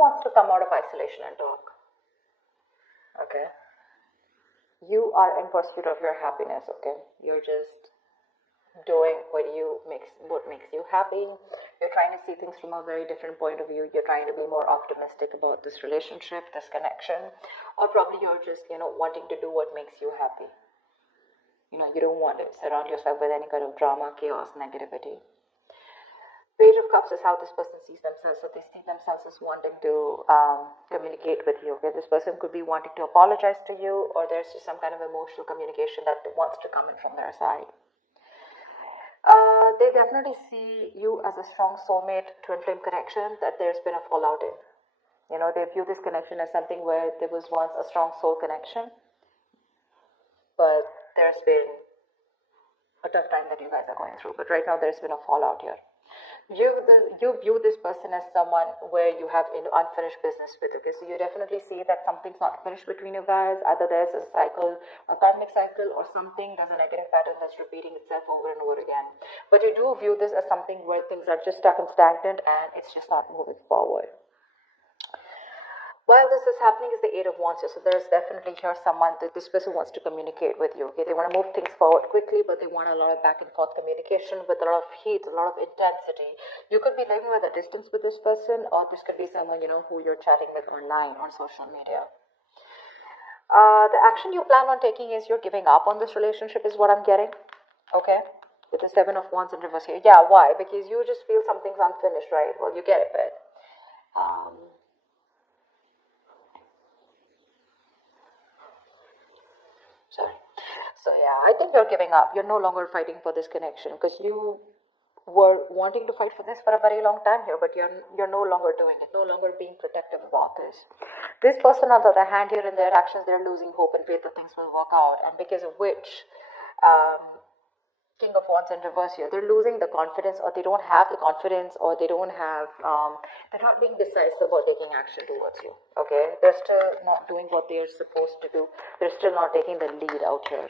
wants to come out of isolation and talk. Okay. You are in pursuit of your happiness, okay? You're just doing what makes you happy. You're trying to see things from a very different point of view. You're trying to be more optimistic about this relationship, this connection, or probably you're just, wanting to do what makes you happy. You don't want to surround yourself with any kind of drama, chaos, negativity. Page of Cups is how this person sees themselves. So they see themselves as wanting to communicate with you. Okay, this person could be wanting to apologize to you, or there's just some kind of emotional communication that wants to come in from their side. They definitely see you as a strong soulmate, twin flame connection that there's been a fallout in. They view this connection as something where there was once a strong soul connection, but there's been a tough time that you guys are going through. But right now there's been a fallout here. You view this person as someone where you have unfinished business with. Okay, so you definitely see that something's not finished between you guys. Either there's a cycle, a karmic cycle, or something, there's a negative pattern that's repeating itself over and over again. But you do view this as something where things are just stuck and stagnant and it's just not moving forward. While this is happening is the Eight of Wands here, so there's definitely here someone that this person wants to communicate with you. Okay, they want to move things forward quickly, but they want a lot of back and forth communication with a lot of heat, a lot of intensity. You could be living with a distance with this person, or this could be someone who you're chatting with online on social media. The action you plan on taking is you're giving up on this relationship, is what I'm getting. Okay, with the Seven of Wands in reverse here. Yeah, why? Because you just feel something's unfinished, right? Well, you get it, but sorry. So yeah, I think you're giving up. You're no longer fighting for this connection because you were wanting to fight for this for a very long time here, but you're no longer doing it, no longer being protective about this. This person, on the other hand, here in their actions, they're losing hope and faith that things will work out, and because of which, King of Wands in reverse here, they're losing the confidence, or they don't have the confidence, or they don't have, they're not being decisive about taking action towards you. Okay, they're still not doing what they're supposed to do. They're still not taking the lead out here.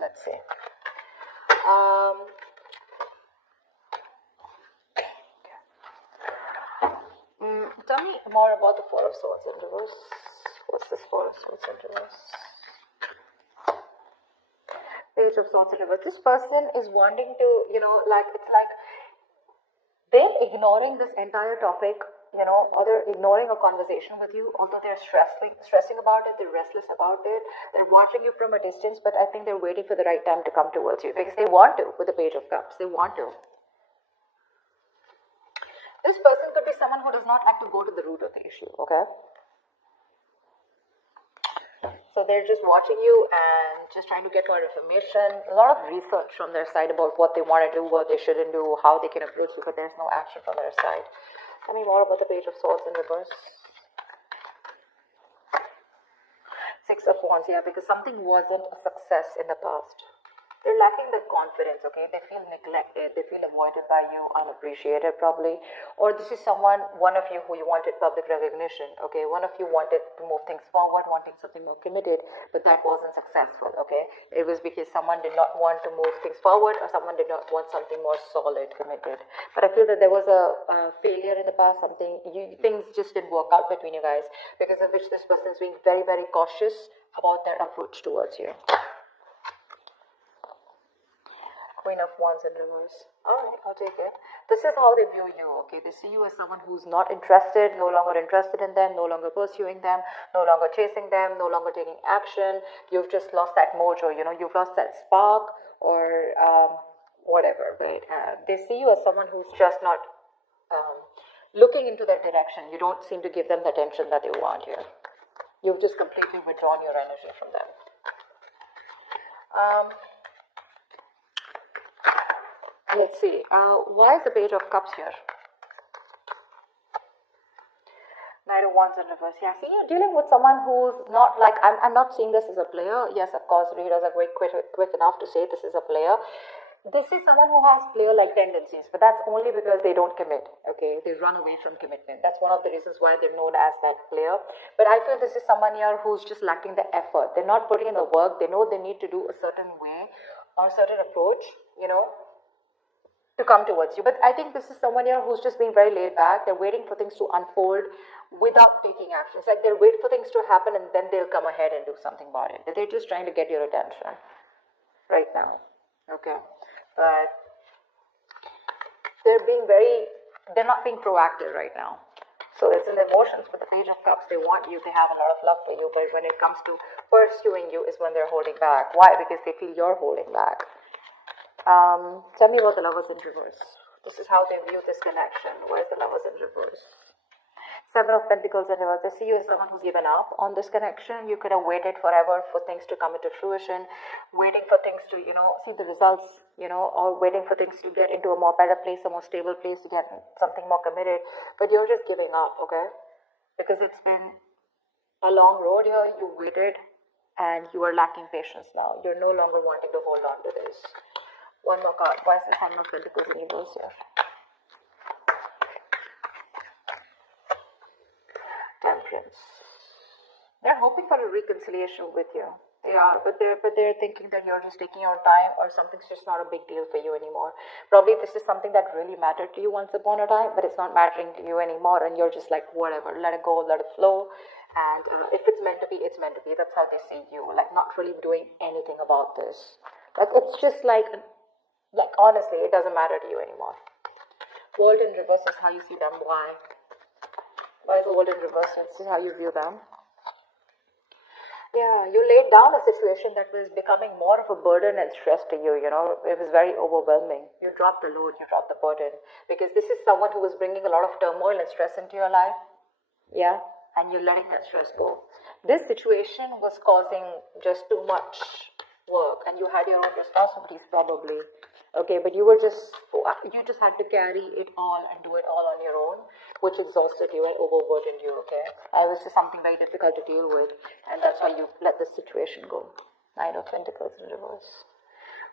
Let's see. Tell me more about the Four of Swords in reverse. What's this Four of Swords in reverse? Page of Swords in reverse. This person is wanting to, it's like they're ignoring this entire topic, or they're ignoring a conversation with you, although they're stressing about it, they're restless about it, they're watching you from a distance, but I think they're waiting for the right time to come towards you because they want to, with the Page of Cups, they want to. This person could be someone who does not like to go to the root of the issue, okay? So they're just watching you and just trying to get more information, a lot of research from their side about what they want to do, what they shouldn't do, how they can approach you, but there's no action from their side. Tell me more about the Page of Swords in reverse. Six of Wands, yeah, because something wasn't a success in the past. They're lacking the confidence, okay? They feel neglected, they feel avoided by you, unappreciated probably. Or this is one of you who you wanted public recognition, okay? One of you wanted to move things forward, wanting something more committed, but that wasn't successful, okay? It was because someone did not want to move things forward, or someone did not want something more solid, committed. But I feel that there was a failure in the past, things just didn't work out between you guys, because of which this person is being very, very cautious about their approach towards you. Queen of Wands in reverse. Alright, I'll take it. This is how they view you, okay? They see you as someone who's not interested, no longer interested in them, no longer pursuing them, no longer chasing them, no longer taking action. You've just lost that mojo, you've lost that spark or whatever, right? They see you as someone who's just not looking into that direction. You don't seem to give them the attention that they want here. You've just completely withdrawn your energy from them. Let's see, why is the Page of Cups here? Knight of Wands in reverse. Yeah, see, you're dealing with someone who's not like, I'm not seeing this as a player. Yes, of course, readers are quick enough to say this is a player. This is someone who has player-like tendencies, but that's only because they don't commit, okay? They run away from commitment. That's one of the reasons why they're known as that player. But I feel this is someone here who's just lacking the effort. They're not putting in the work. They know they need to do a certain way or a certain approach, to come towards you. But I think this is someone here who's just being very laid back. They're waiting for things to unfold without taking action. It's like they'll wait for things to happen and then they'll come ahead and do something about it. They're just trying to get your attention right now. Okay. But they're not being proactive right now. So it's in the emotions. With the Page of Cups, they want you, they have a lot of love for you, but when it comes to pursuing you is when they're holding back. Why? Because they feel you're holding back. Tell me about the Lovers in reverse. This is how they view this connection. Where's the Lovers in reverse? Seven of Pentacles in reverse. They see you as someone who's given up on this connection. You could have waited forever for things to come into fruition, waiting for things to, see the results, or waiting for things to get into a more better place, a more stable place, to get something more committed. But you're just giving up, okay? Because it's been a long road here. You waited and you are lacking patience now. You're no longer wanting to hold on to this. One more card. Why is the Seven of Pentacles in reverse here? Temperance. They're hoping for a reconciliation with you. They are, but they're thinking that you're just taking your time, or something's just not a big deal for you anymore. Probably this is something that really mattered to you once upon a time, but it's not mattering to you anymore, and you're just like, whatever, let it go, let it flow. And if it's meant to be, it's meant to be. That's how they see you. Like, not really doing anything about this. Like, it's just like honestly, it doesn't matter to you anymore. World in reverse is how you see them. Why? Why is the world in reverse? This is how you view them. Yeah, you laid down a situation that was becoming more of a burden and stress to you, It was very overwhelming. You dropped the load, you dropped the burden. Because this is someone who was bringing a lot of turmoil and stress into your life. Yeah, and you're letting that stress go. This situation was causing just too much work, and you had your own responsibilities probably. Okay, but you just had to carry it all and do it all on your own, which exhausted you and overburdened you, okay? It was just something very difficult to deal with, and that's why you let this situation go. Nine of Pentacles in reverse.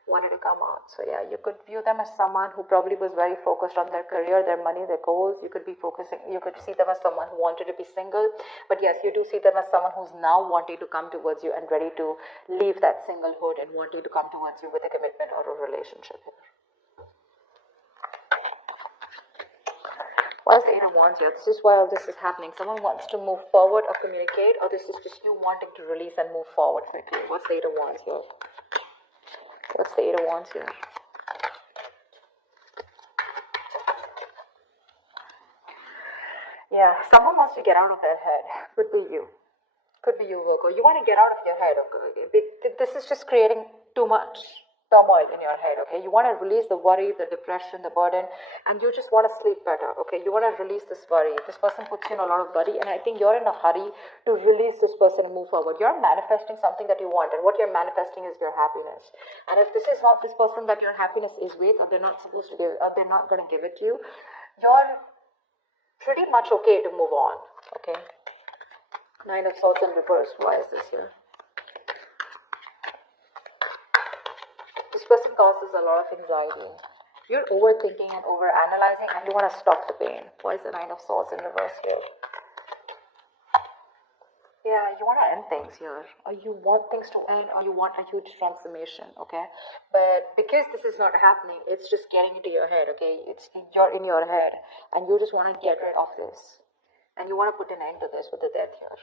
Wanted to come out. So yeah, you could view them as someone who probably was very focused on their career, their money, their goals. You could see them as someone who wanted to be single. But yes, you do see them as someone who's now wanting to come towards you and ready to leave that singlehood and wanting to come towards you with a commitment or a relationship here. Why is the Eight of Wands here? This is why all this is happening. Someone wants to move forward or communicate, or this is just you wanting to release and move forward quickly. What's the Eight of Wands here? What's the Eight of Wands here? Yeah, someone wants to get out of their head. Could be you. Could be you, Virgo. You want to get out of your head, okay? This is just creating too much turmoil in your head, okay? You want to release the worry, the depression, the burden, and you just want to sleep better, okay? You want to release this worry. This person puts you in a lot of worry, and I think you're in a hurry to release this person and move forward. You're manifesting something that you want, and what you're manifesting is your happiness. And if this is not this person that your happiness is with, or they're not supposed to give, or they're not going to give it to you, you're pretty much okay to move on, okay? Nine of Swords in reverse. Why is this here? This person causes a lot of anxiety. You're overthinking and overanalyzing, and you want to stop the pain. Why is the Nine of Swords in reverse here? Yeah, you want to end things here. Or you want things to end, or you want a huge transformation, okay? But because this is not happening, it's just getting into your head, okay? You're in your head, and you just want to get rid of this. And you want to put an end to this with the Death here.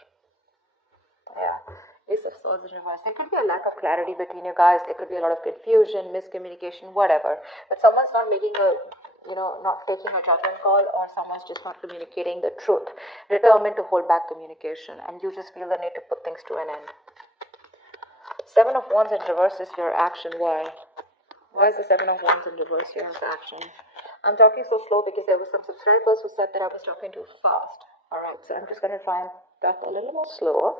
Yeah. Ace of Swords in reverse. There could be a lack of clarity between you guys. There could be a lot of confusion, miscommunication, whatever. But someone's not making not taking a judgment call, or someone's just not communicating the truth. Determined to hold back communication, and you just feel the need to put things to an end. Seven of Wands in reverse is your action. Why? Why is the Seven of Wands in reverse here as action? I'm talking so slow because there were some subscribers who said that I was talking too fast. Alright, so I'm just going to try and talk a little more slower.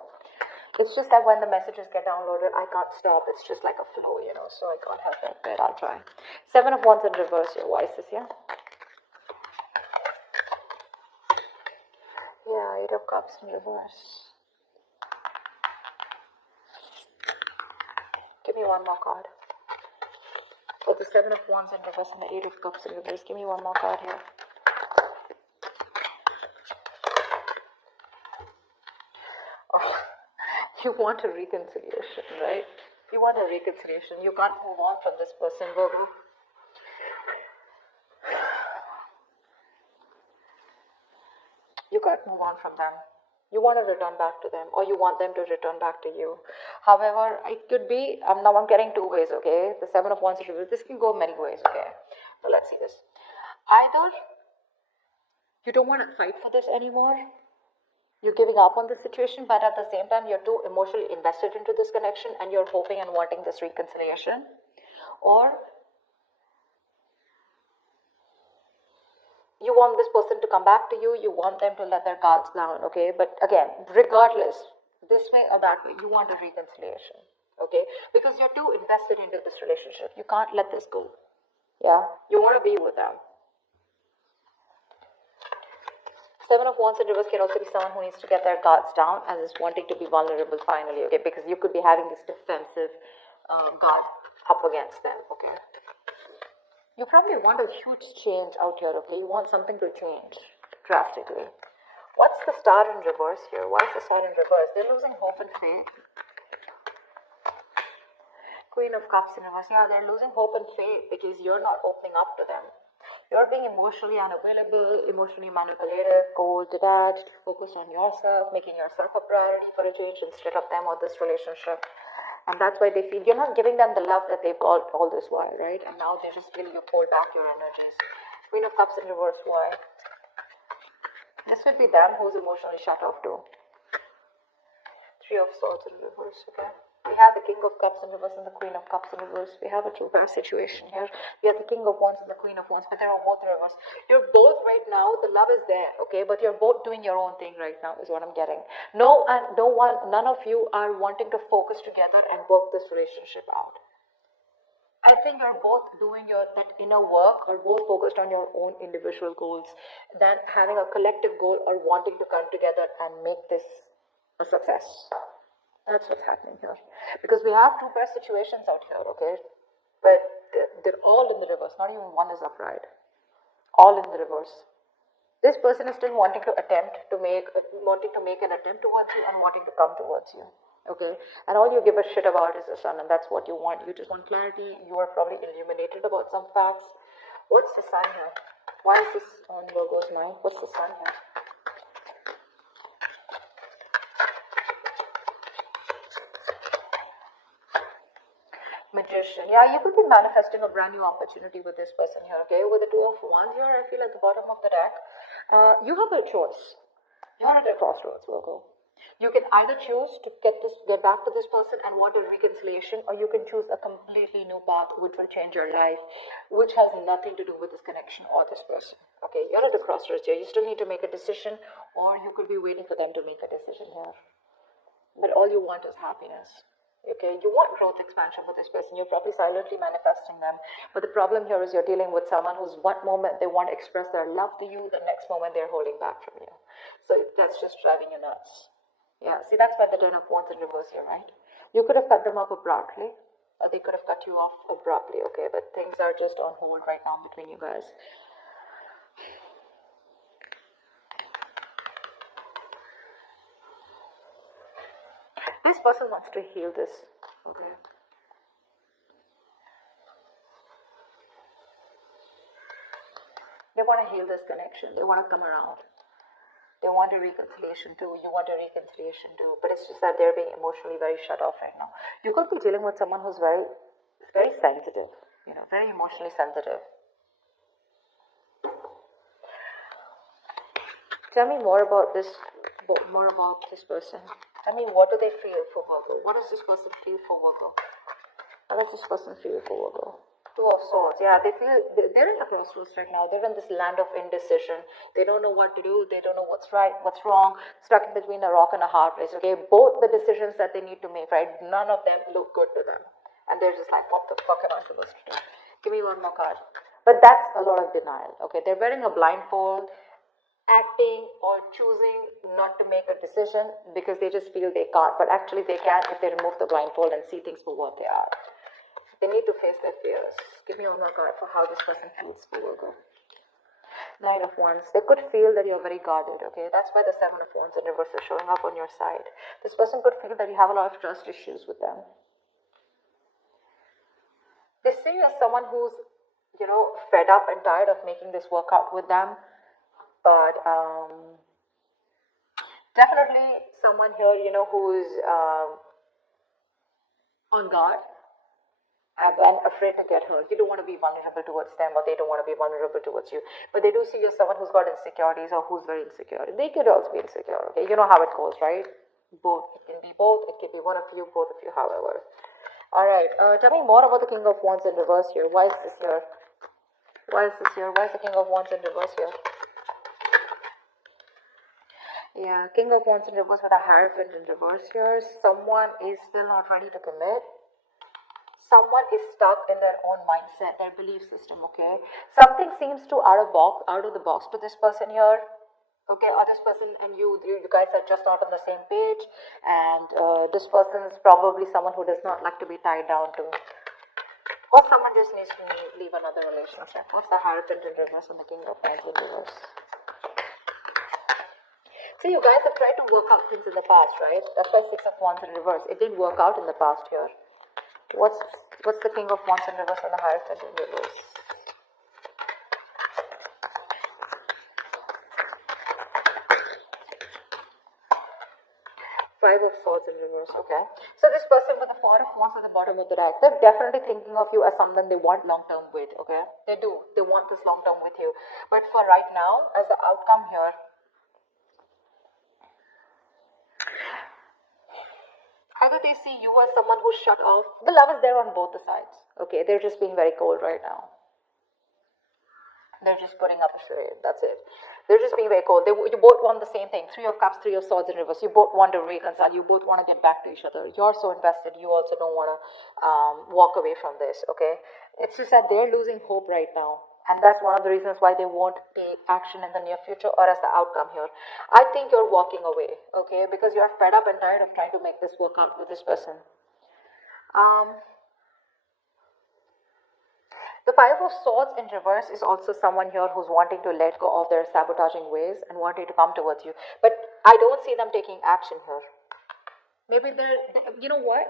It's just that when the messages get downloaded, I can't stop. It's just like a flow, so I can't help it. But I'll try. Seven of Wands in reverse here. Why is this here? Yeah, Eight of Cups in reverse. Give me one more card. For the Seven of Wands in reverse and the Eight of Cups in reverse. Give me one more card here. You want a reconciliation, right? You want a reconciliation. You can't move on from this person, Virgo. You can't move on from them. You want to return back to them, or you want them to return back to you. However, it could be, now I'm getting two ways, okay? The Seven of Wands, this can go many ways, okay? So let's see this. Either you don't want to fight for this anymore, you're giving up on the situation, but at the same time, you're too emotionally invested into this connection and you're hoping and wanting this reconciliation. Or you want this person to come back to you, you want them to let their guards down, okay? But again, regardless, this way or that way, you want a reconciliation, okay? Because you're too invested into this relationship. You can't let this go, yeah? You want to be with them. Seven of Wands in reverse can also be someone who needs to get their guards down and is wanting to be vulnerable finally, okay? Because you could be having this defensive guard up against them, okay? You probably want a huge change out here, okay? You want something to change drastically. What's the Star in reverse here? Why is the Star in reverse? They're losing hope and faith. Queen of Cups in reverse. Yeah, they're losing hope and faith because you're not opening up to them. You're being emotionally unavailable, emotionally manipulative, cold, detached, focused on yourself, making yourself a priority for a change instead of them or this relationship. And that's why they feel you're not giving them the love that they've got all this while, right? And now they just feel you hold back your energies. Queen of Cups in reverse, why? This would be them who's emotionally shut off too. Three of Swords in reverse, okay? We have the King of Cups in reverse and the Queen of Cups in reverse. We have a true past situation here. We have the King of Wands and the Queen of Wands, but they are both in reverse. You're both right now, the love is there, okay? But you're both doing your own thing right now is what I'm getting. None of you are wanting to focus together and work this relationship out. I think you're both doing that inner work or both focused on your own individual goals than having a collective goal or wanting to come together and make this a success. That's what's happening here. Because we have two pair situations out here, okay? But they're all in the reverse. Not even one is upright. All in the reverse. This person is still wanting to make an attempt towards you and wanting to come towards you. Okay? And all you give a shit about is the sun, and that's what you want. You just want clarity. You are probably illuminated about some facts. What's the sun here? Why is this on Virgo's mind? What's the sun here? Magician. Yeah, you could be manifesting a brand new opportunity with this person here, okay? With the Two of Wands here, I feel at the bottom of the deck, you have a choice. You're at a crossroads, Virgo. You can either choose to get back to this person and want a reconciliation, or you can choose a completely new path which will change your life, which has nothing to do with this connection or this person. Okay, you're at a crossroads here. You still need to make a decision, or you could be waiting for them to make a decision here. But all you want is happiness. Okay, you want growth expansion with this person. You're probably silently manifesting them. But the problem here is you're dealing with someone who's one moment they want to express their love to you, the next moment they're holding back from you. So that's just driving you nuts. Yeah, see, that's why the Ten of Wands in reverse here, right? You could have cut them off abruptly, or they could have cut you off abruptly, okay? But things are just on hold right now between you guys. This person wants to heal this, okay? They want to heal this connection. They want to come around. They want a reconciliation too. You want a reconciliation too. But it's just that they're being emotionally very shut off right now. You could be dealing with someone who's very sensitive, very emotionally sensitive. Tell me more about this person. I mean, what do they feel for Virgo? What does this person feel for Virgo? What does this person feel for Virgo? Two of Swords. Yeah, they're in a crossroads right now. They're in this land of indecision. They don't know what to do. They don't know what's right, what's wrong. Stuck in between a rock and a hard place. Okay, both the decisions that they need to make, right? None of them look good to them, and they're just like, what the fuck am I supposed to do? Give me one more card. But that's a lot of denial. Okay, they're wearing a blindfold, acting or choosing not to make a decision because they just feel they can't. But actually, they can if they remove the blindfold and see things for what they are. They need to face their fears. Give me one more card for how this person feels for Virgo. Nine of Wands. They could feel that you're very guarded, okay? That's why the Seven of Wands in reverse is showing up on your side. This person could feel that you have a lot of trust issues with them. They see you as someone who's, fed up and tired of making this work out with them. But Definitely someone here, you know, who's on guard and afraid to get hurt. You don't want to be vulnerable towards them, or they don't want to be vulnerable towards you. But they do see you as someone who's got insecurities or who's very insecure. They could also be insecure. Okay, you know how it goes, right? Both. It can be both. It can be one of you, both of you, however. All right. Tell me more about the King of Wands in reverse here. Why is this here? Why is this here? Why is the King of Wands in reverse here? Yeah, King of Wands in reverse with a Hierophant in reverse here. Someone is still not ready to commit. Someone is stuck in their own mindset, their belief system, okay? Something seems to out of the box to this person here. Okay, or this person and you guys are just not on the same page, and this person is probably someone who does not like to be tied down to, or someone just needs to leave another relationship. What's the Hierophant in reverse and the King of Wands in reverse? So you guys have tried to work out things in the past, right? That's why Six of Wands in reverse. It didn't work out in the past here. What's the King of Wands in reverse and the Hierophant in reverse? Five of Swords in reverse, okay. So this person with the Four of Wands at the bottom of the deck, they're definitely thinking of you as someone they want long-term with, okay. They do. They want this long-term with you. But for right now, as the outcome here, either they see you as someone who's shut off. The love is there on both the sides. Okay, they're just being very cold right now. They're just putting up a charade. That's it. They're just being very cold. You both want the same thing. Three of Cups, Three of Swords in reverse. You both want to reconcile. You both want to get back to each other. You're so invested. You also don't want to walk away from this. Okay. It's just that they're losing hope right now. And that's one of the reasons why they won't take action in the near future or as the outcome here. I think you're walking away, okay, because you're fed up and tired of trying to make this work out with this person. The Five of Swords in reverse is also someone here who's wanting to let go of their sabotaging ways and wanting to come towards you. But I don't see them taking action here. Maybe you know what?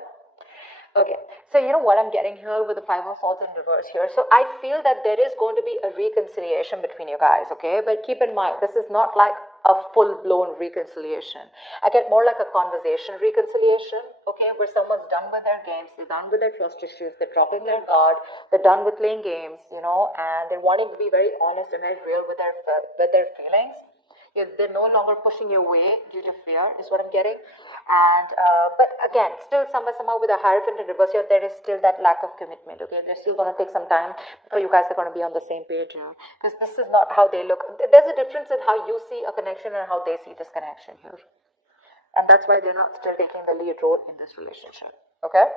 Okay, so you know what I'm getting here with the Five of Swords in reverse here. So I feel that there is going to be a reconciliation between you guys, okay? But keep in mind, this is not like a full-blown reconciliation. I get more like a conversation reconciliation, okay? Where someone's done with their games, they're done with their trust issues, they're dropping their guard, they're done with playing games, you know, and they're wanting to be very honest and very real with their feelings. They're no longer pushing you away due to fear, is what I'm getting. And but again, still somehow with a Hierophant in reverse here, there is still that lack of commitment. Okay, they're still going to take some time before you guys are going to be on the same page here, because this is not how they look. There's a difference in how you see a connection and how they see this connection here, and that's why they're not still taking the lead role in this relationship. Okay.